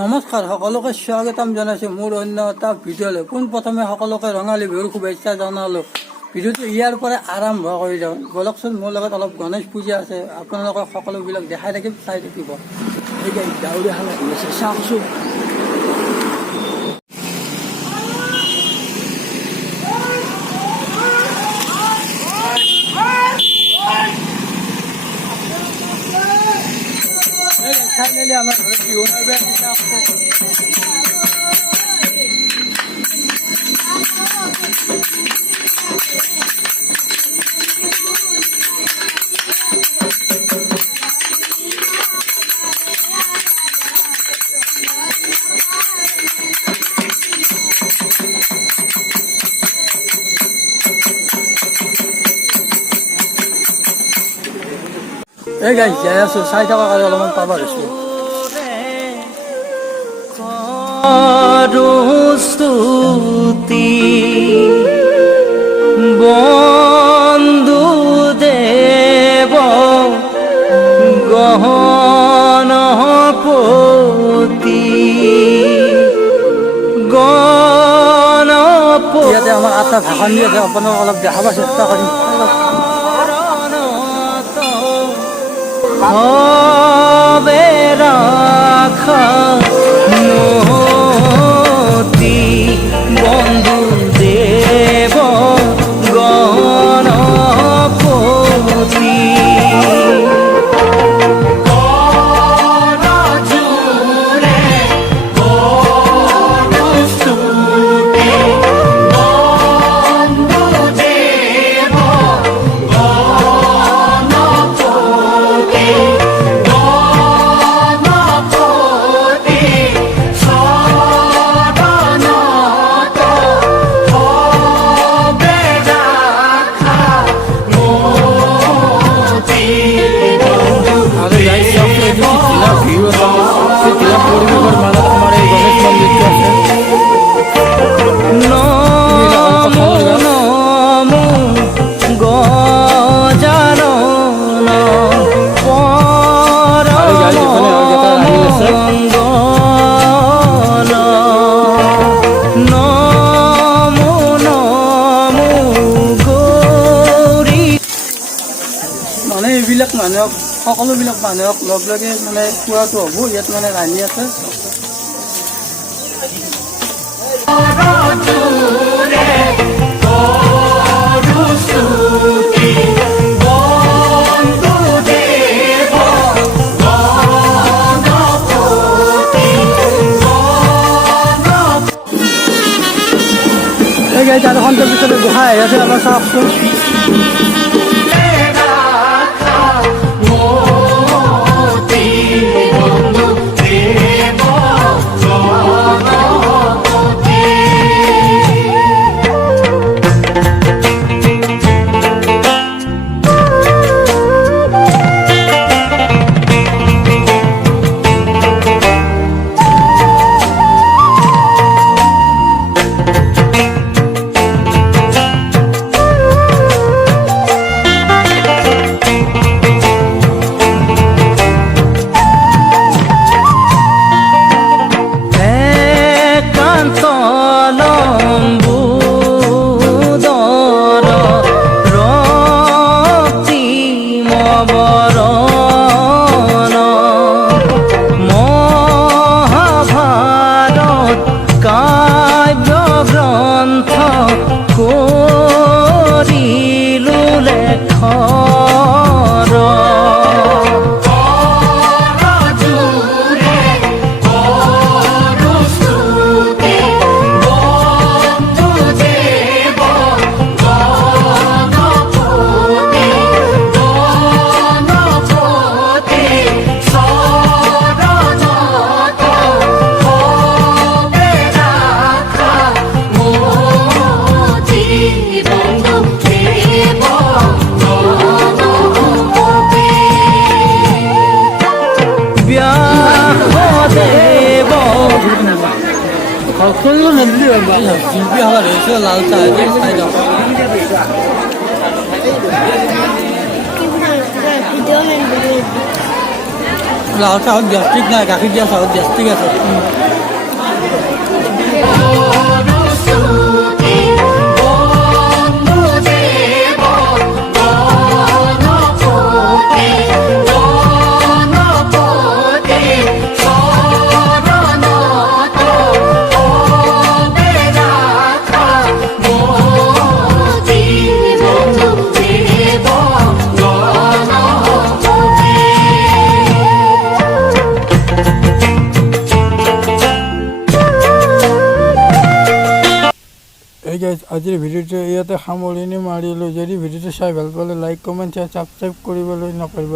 নমস্কাৰ সকলোকে স্বাগতম জনাইছোঁ মোৰ অন্য এটা ভিডিঅ'লৈ। পোনপ্ৰথমে সকলোকে ৰঙালী বিহুৰ শুভেচ্ছা জনালোঁ। ভিডিঅ'টো ইয়াৰ পৰা আৰম্ভ কৰি যাওঁ। বলকচোন, মোৰ লগত অলপ গণেশ পূজা আছে, আপোনালোকক সকলোবিলাক দেখাই থাকিম, চাই থাকিব। ডাউৰি হাল আহি আছে, চাওকচোন। ফাইনেলি আমাৰ ঘৰত বিহু নাইবা এই গাই যাই আছো, চাই থকা কাৰণে অলপমান পাব হৈছে। স্তুতি বন্ধু দেব গণপতি ইয়াতে আমাৰ এটা ভাষণ দি আছে, আপোনালোকক অলপ দেখাব চেষ্টা কৰিম। হবে রাখা নতি বন্ধু দেব গণপতি মানে এইবিলাক মানুহক সকলোবিলাক মানুহক লগ লগে মানে খোৱাটো হ'ব। ইয়াত মানে ৰান্ধি আছে। এই গাড়ী চাৰিখনটোৰ পিছতে গোসাঁই আহি আছে, আমাৰ চাওকচোন। সকলো নদী শিল্পী হওয়াৰ হয়েছে লাল চাই লাল চাহত গেষ্ট্ৰিক নাই, গাখীৰ দিয়া চাহত গেষ্ট্ৰিক আছে। এই গাইজ আজিৰ ভিডিঅ'টো ইয়াতে সামৰণি মাৰিলোঁ। যদি ভিডিঅ'টো চাই ভাল পালে লাইক কমেণ্ট শ্বেয়াৰ ছাবস্ক্ৰাইব কৰিবলৈ নকৰিব।